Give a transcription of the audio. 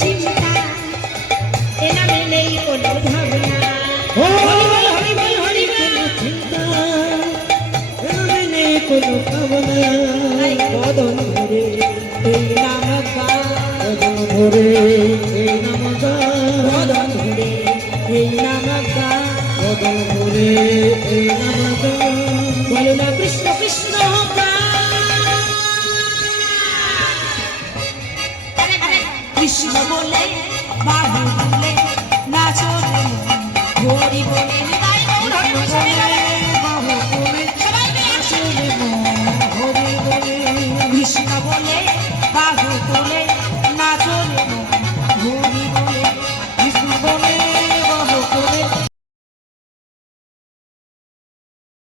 চিন্তা, এ নামে নেই কোনো ভাবনা। চিন্তা এ নামে নেই কোনো ভাবনা। বদন ধরে এই নাম গান, বদন ধরে এই নাম গান, বদন ধরে এই নাম গান। বদন ধরে এই নাম গান। বলো না কৃষ্ণ কৃষ্ণ কৃষ্ণ বলে বাহু বলে নাচো রে মন, হরি বলে হৃদয় গৌর হরি বলে বাহু বলে নাচো রে মন, হরি বলে কৃষ্ণ বলে বাহু বলে